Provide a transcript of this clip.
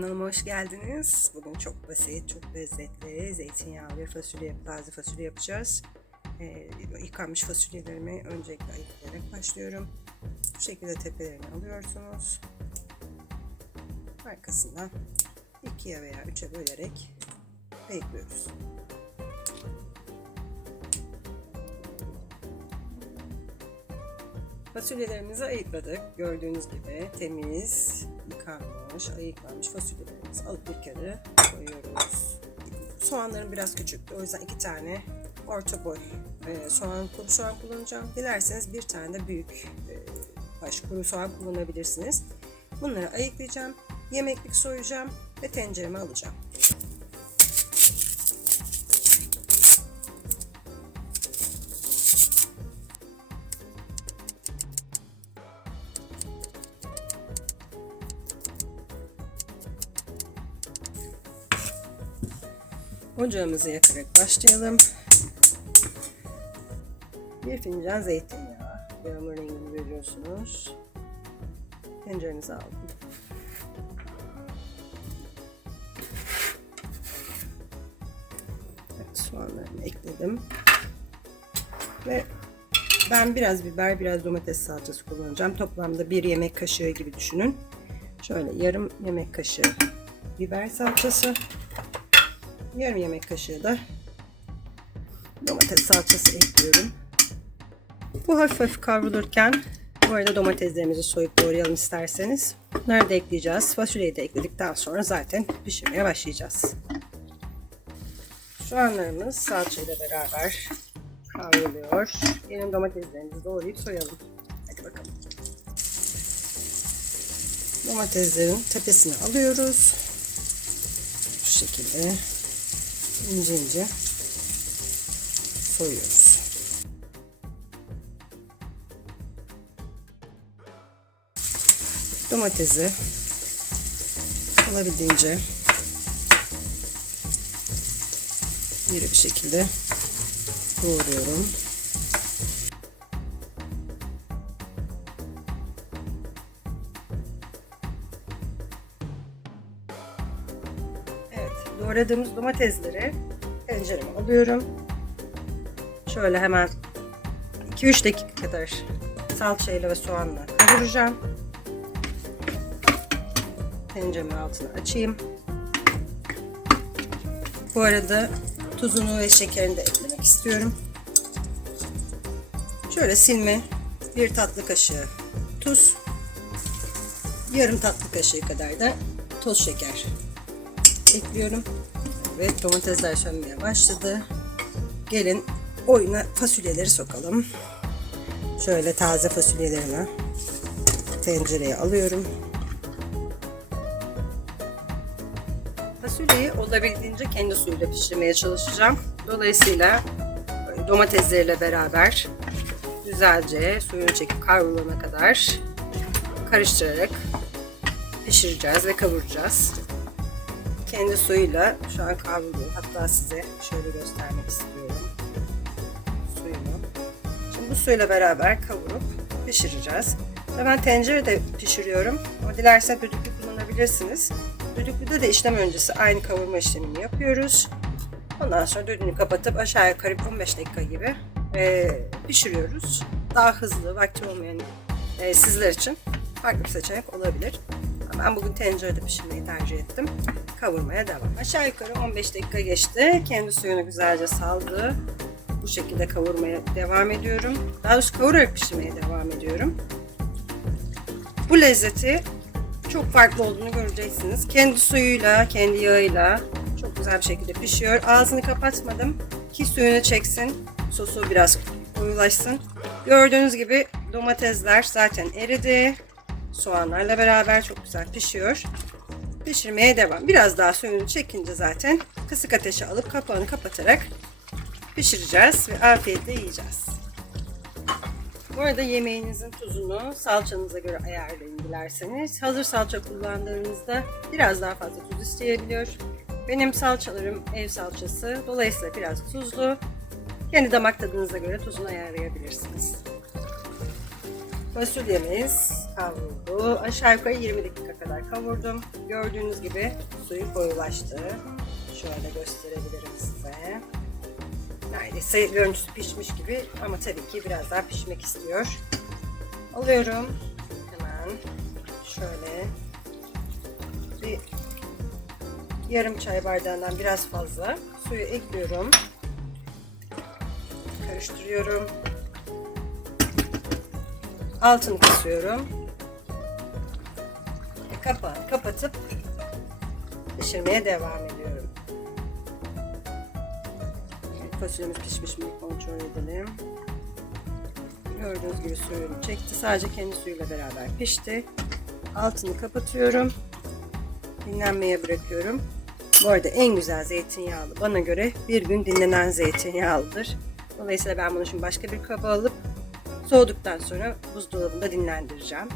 Kanalıma hoş geldiniz. Bugün çok basit, çok lezzetli zeytinyağlı bir fasulye, taze fasulye yapacağız. Ee, yıkanmış fasulyelerimi öncelikle ayıklayarak başlıyorum. Bu şekilde tepelerini alıyorsunuz. Arkasından ikiye veya üçe bölerek ayıklıyoruz. Fasulyelerimizi ayıkladık. Gördüğünüz gibi temiz, yıkanmış, ayıklanmış fasulyelerimizi alıp bir kere koyuyoruz. Soğanlarım biraz küçüktü. O yüzden iki tane orta boy e, soğan, kuru soğan kullanacağım. Dilerseniz bir tane de büyük e, baş kuru soğan kullanabilirsiniz. Bunları ayıklayacağım. Yemeklik soyacağım ve tencereme alacağım. Ocağımızı yakarak başlayalım. Bir fincan zeytinyağı. Yağmur rengini görüyorsunuz. Tencerenize aldım. Evet, soğanlarımı ekledim. Ve ben biraz biber, biraz domates salçası kullanacağım. Toplamda bir yemek kaşığı gibi düşünün. Şöyle yarım yemek kaşığı biber salçası, yarım yemek kaşığı da domates salçası ekliyorum. Bu hafif hafif kavrulurken bu arada domateslerimizi soyup doğrayalım isterseniz. Bunları da ekleyeceğiz. Fasulyeyi de ekledikten sonra zaten pişirmeye başlayacağız. Soğanlarımız salçayla beraber kavruluyor. Gelin domateslerimizi doğrayıp soyalım. Hadi bakalım. Domateslerin tepesini alıyoruz. Bu şekilde ince ince soyuyoruz. Domatesi olabildiğince iri bir şekilde doğruyorum. Doğradığımız domatesleri tencereme alıyorum. Şöyle hemen 2-3 dakika kadar salçayla ve soğanla kavuracağım. Tenceremin altını açayım. Bu arada tuzunu ve şekerini de eklemek istiyorum. Şöyle silme bir tatlı kaşığı tuz, yarım tatlı kaşığı kadar da toz şeker ekliyorum. Ve domatesler sönmeye başladı. Gelin oyuna fasulyeleri sokalım. Şöyle taze fasulyelerimi tencereye alıyorum. Fasulyeyi olabildiğince kendi suyuyla pişirmeye çalışacağım. Dolayısıyla domatesleriyle beraber güzelce suyunu çekip kavrulana kadar karıştırarak pişireceğiz ve kavuracağız. Kendi suyuyla şu an kavruluyor. Hatta size şöyle göstermek istiyorum. Suyunu. Şimdi bu suyla beraber kavurup pişireceğiz. Ve ben tencerede pişiriyorum. O dilerse düdüklü kullanabilirsiniz. Düdüklüde de işlem öncesi aynı kavurma işlemini yapıyoruz. Ondan sonra düdüğünü kapatıp aşağı yukarı 15 dakika gibi e, pişiriyoruz. Daha hızlı, vakti olmayan e, sizler için farklı bir seçenek olabilir. Ben bugün tencerede pişirmeyi tercih ettim. Kavurmaya devam. Aşağı yukarı 15 dakika geçti. Kendi suyunu güzelce saldı. Bu şekilde kavurmaya devam ediyorum. Daha doğrusu kavurarak pişirmeye devam ediyorum. Bu lezzeti çok farklı olduğunu göreceksiniz. Kendi suyuyla, kendi yağıyla çok güzel bir şekilde pişiyor. Ağzını kapatmadım ki suyunu çeksin. Sosu biraz koyulaşsın. Gördüğünüz gibi domatesler zaten eridi. Soğanlarla beraber çok güzel pişiyor. Pişirmeye devam. Biraz daha suyunu çekince zaten kısık ateşe alıp kapağını kapatarak pişireceğiz ve afiyetle yiyeceğiz. Bu arada yemeğinizin tuzunu salçanıza göre ayarlayın dilerseniz. Hazır salça kullandığınızda biraz daha fazla tuz isteyebiliyor. Benim salçalarım ev salçası. Dolayısıyla biraz tuzlu. Kendi damak tadınıza göre tuzunu ayarlayabilirsiniz. Fasulyemiz kavruldu. Aşağı yukarı 20 dakika kadar kavurdum. Gördüğünüz gibi suyu koyulaştı. Şöyle gösterebilirim size. Neredeyse görüntüsü pişmiş gibi ama tabii ki biraz daha pişmek istiyor. Alıyorum. Hemen şöyle bir yarım çay bardağından biraz fazla suyu ekliyorum. Karıştırıyorum. Altını kısıyorum. Ve kapağını kapatıp pişirmeye devam ediyorum. Fasulyemiz pişmiş mi kontrol edelim. Gördüğünüz gibi suyunu çekti. Sadece kendi suyuyla beraber pişti. Altını kapatıyorum. Dinlenmeye bırakıyorum. Bu arada en güzel zeytinyağlı bana göre bir gün dinlenen zeytinyağlıdır. Dolayısıyla ben bunu şimdi başka bir kaba alıp soğuduktan sonra buzdolabında dinlendireceğim.